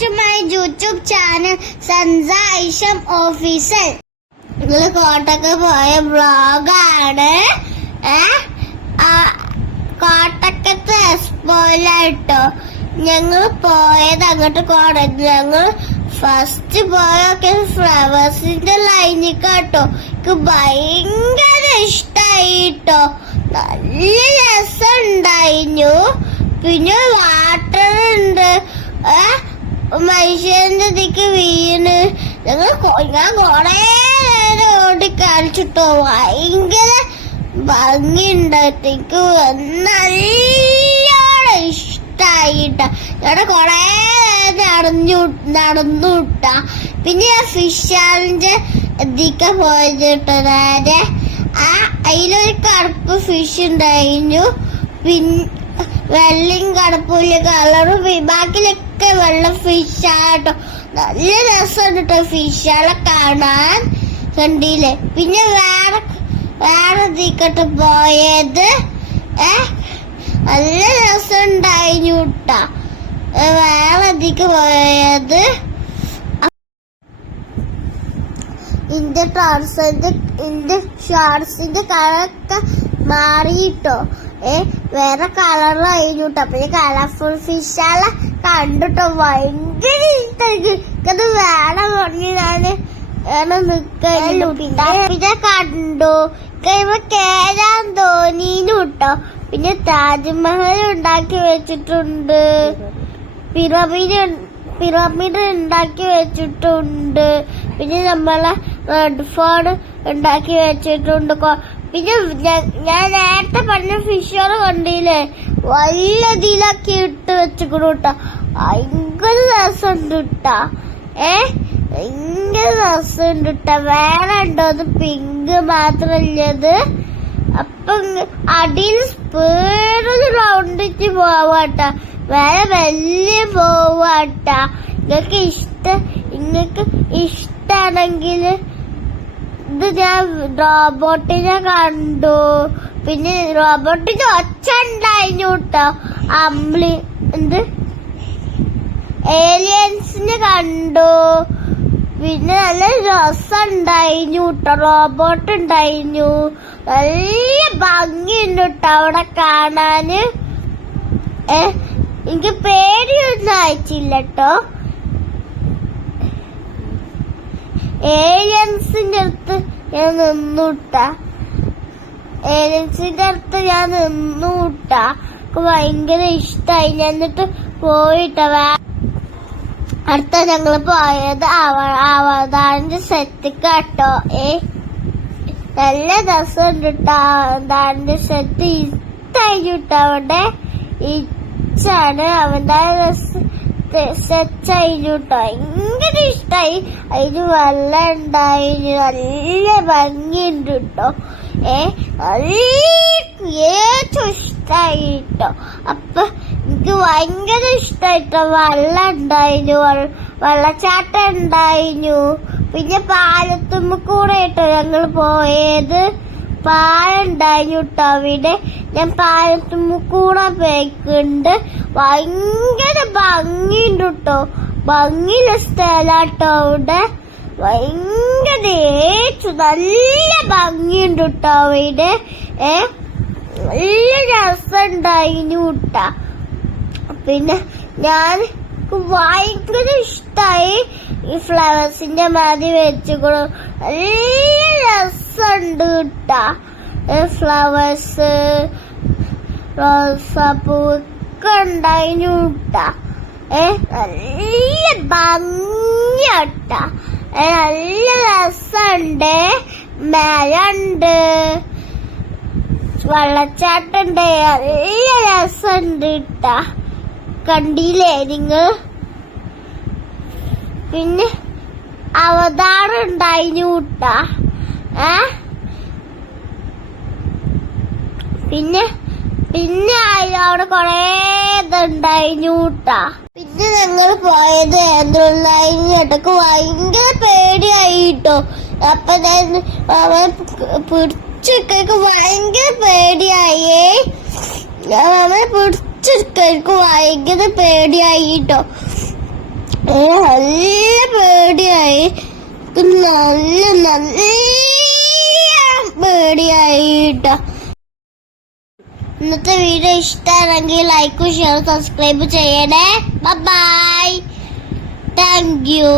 to my YouTube channel Sanza Aisham Official. നിങ്ങൾ കോട്ടക്ക് പോയ വ്ളോഗാണ്. കോട്ടക്കത്തെ എക്സ്പോയിലായിട്ടോ ഞങ്ങൾ പോയത് അങ്ങോട്ട് കോടതി. ഞങ്ങൾ ഫസ്റ്റ് പോയൊക്കെ ഫ്ലവേഴ്സിന്റെ ലൈനിൽ കേട്ടോ. എനിക്ക് ഭയങ്കര ഇഷ്ടായിട്ടോ. നല്ല രസം ഉണ്ടായിരുന്നു. പിന്നെ വാട്ടർ ഉണ്ട്, മനുഷ്യന്റെ ഇതിക്ക് വീണ് ഞാൻ കൊറേ നേരം ഓടി കളിച്ചിട്ടോ. ഭയങ്കര ഭംഗിയുണ്ടായിട്ട് എനിക്ക് നല്ലോണം ഇഷ്ടായിട്ട. ഞാൻ കൊറേ നടന്നു വിട്ട. പിന്നെ ഞാൻ ഫിഷാറിന്റെ ഇതിക്ക് പോയത് കേട്ടോ. നേരെ അതിലൊരു കറുപ്പ് ഫിഷ് ഉണ്ടായിരുന്നു. പിന്നെ വെള്ളയും കറുപ്പില്ല കളറും. ബാക്കിലൊക്കെ വെള്ള ഫിഷാട്ടോ. നല്ല രസമുണ്ട് കേട്ടോ ഫിഷുകളെ കാണാൻ. കണ്ടില്ലേ? പിന്നെ വേറെ ഇതിക്കട്ട് പോയത് നല്ല രസം ഉണ്ടായിരുന്നു കേട്ടാ. വേറെ ഇതിക്ക് പോയത് ഇന്റെ ഷോർട്സിന്റെ കളറൊക്കെ മാറിയിട്ടോ. വേറെ കളറായിരുന്നു കേട്ടോ. പിന്നെ കളർഫുൾ ഫിഷാളെ കണ്ടിട്ടോ. ഭയങ്കര ഇഷ്ടത് വേണം പറഞ്ഞ് ഞാന് നിക്കുന്നു. പിന്നെ കണ്ടു കഴിയുമ്പോ കേരാൻ തോന്നിന്നു കേട്ടോ. പിന്നെ താജ്മഹൽ ഉണ്ടാക്കി വെച്ചിട്ടുണ്ട്. പിറമിഡ് ഉണ്ടാക്കി വെച്ചിട്ടുണ്ട്. പിന്നെ നമ്മളെ റെഡ് ഫോൺ ഉണ്ടാക്കി വെച്ചിട്ടുണ്ട്. പിന്നെ ഞാൻ നേരത്തെ പറഞ്ഞ ഫിഷുകൾ കണ്ടില്ലേ, വല്ലതിലൊക്കെ ഇട്ട് വെച്ചിക്കണു കേട്ടോ. ഭയങ്കര രസമുണ്ട് കേട്ടാ. ഭയങ്കര രസമുണ്ട് കേട്ടാ. വേറെ ഉണ്ടോ അത് പിങ്ക് മാത്രല്ലത്. അപ്പൊ അടിയിൽ സ്പീഡിൽ റൗണ്ടിച്ച് പോവാട്ടാ. വേറെ വലിയ പോവാട്ടാ. നിങ്ങൾക്ക് ഇഷ്ടാണെങ്കിൽ ഇത് ഞാൻ റോബോട്ടിനെ കണ്ടു. പിന്നെ റോബോട്ടിന് ഒച്ച ഉണ്ടായിരുന്നു കേട്ടോ. ഏലിയൻസിനെ കണ്ടു. പിന്നെ നല്ല രസം ഉണ്ടായിരുന്നു കേട്ടോ. റോബോട്ട് ഉണ്ടായിരുന്നു. നല്ല ഭംഗിയുണ്ട് കേട്ടോ അവിടെ കാണാന്. എനിക്ക് പേടിയൊന്നും അയച്ചില്ല കേട്ടോ. ഏലിയൻസിന്റെ അടുത്ത് ഞാൻ നിന്നുട്ടാ. ഞാൻ നിന്നുട്ടാ. ഭയങ്കര ഇഷ്ടായി. ഞാൻ എന്നിട്ട് പോയിട്ടാ. അടുത്ത ഞങ്ങള് പോയത് അവതാറിന്റെ സെറ്റ് കേട്ടോ. നല്ല രസമുണ്ട് കേട്ടോ. അവതാറിന്റെ സെറ്റ് ഇഷ്ടായി കേട്ടോ. അവിടെ ഇച്ചാണ് അവതാര സെറ്റായിരുന്നു കേട്ടോ. ഭയങ്കര ഇഷ്ടായി. അതിന് വെള്ളം ഉണ്ടായിരുന്നു. നല്ല ഭംഗിയുണ്ട് കേട്ടോ. ഏറ്റവും ഇഷ്ടായി കേട്ടോ. അപ്പൊ എനിക്ക് ഭയങ്കര ഇഷ്ടായിട്ടോ. വെള്ളം ഉണ്ടായിരുന്നു, വെള്ളച്ചാട്ടം ഉണ്ടായിരുന്നു. പിന്നെ പാലത്തുമ്മ കൂടെ കേട്ടോ ഞങ്ങൾ പോയത്. പാലുണ്ടായിരുന്നു കേട്ടോ അവിടെ. ഞാൻ പാലത്തുമ്മ കൂടെ പോയിക്കുണ്ട്. ഭയങ്കര ഭംഗിയുണ്ട് കേട്ടോ. ഭംഗിയുള്ള സ്ഥലാട്ടോ അവിടെ. ഭയങ്കര നല്ല ഭംഗിയുണ്ട് കേട്ടോ അവിടെ. നല്ല രസമുണ്ടായിരുന്നു കേട്ടാ. പിന്നെ ഞാൻ ഭയങ്കര ഇഷ്ടായി ഈ ഫ്ലവേഴ്സിന്റെ മാതി വെച്ചുകൊള്ളു. നല്ല രസമുണ്ട് കേട്ടാ. ഫ്ലവേഴ്സ് റോസാപ്പൂക്കെ ഉണ്ടായിരുന്നു കേട്ടാ. നല്ല ഭംഗിയാട്ടാ. നല്ല രസമുണ്ട്. മരണ്ട്, വെള്ളച്ചാട്ടുണ്ട്. നല്ല രസമുണ്ട് കേട്ടാ. കണ്ടില്ലേ നിങ്ങൾ? പിന്നെ അവതാറുണ്ടായിരുന്നു കേട്ടാ. പിന്നെ അവിടെ കൊറേ ഇതുണ്ടായിരുന്നു കേട്ടാ. പിന്നെ ഞങ്ങൾ പോയത് എന്തുണ്ടായിരുന്നു കേട്ടൊക്കെ ഭയങ്കര പേടിയായിട്ടോ. അപ്പൊ പിടിച്ചൊക്കെ ഭയങ്കര പേടിയായേ. പിടിച്ചെടുക്കും ഭയങ്കര പേടിയായിട്ടോ. നല്ല പേടിയായി. നല്ല നല്ല പേടിയായിട്ടോ. ഇന്നത്തെ വീഡിയോ ഇഷ്ടമാണെങ്കിൽ ലൈക്കും ഷെയർ സബ്സ്ക്രൈബ് ചെയ്യണേ. ബൈ. Thank you.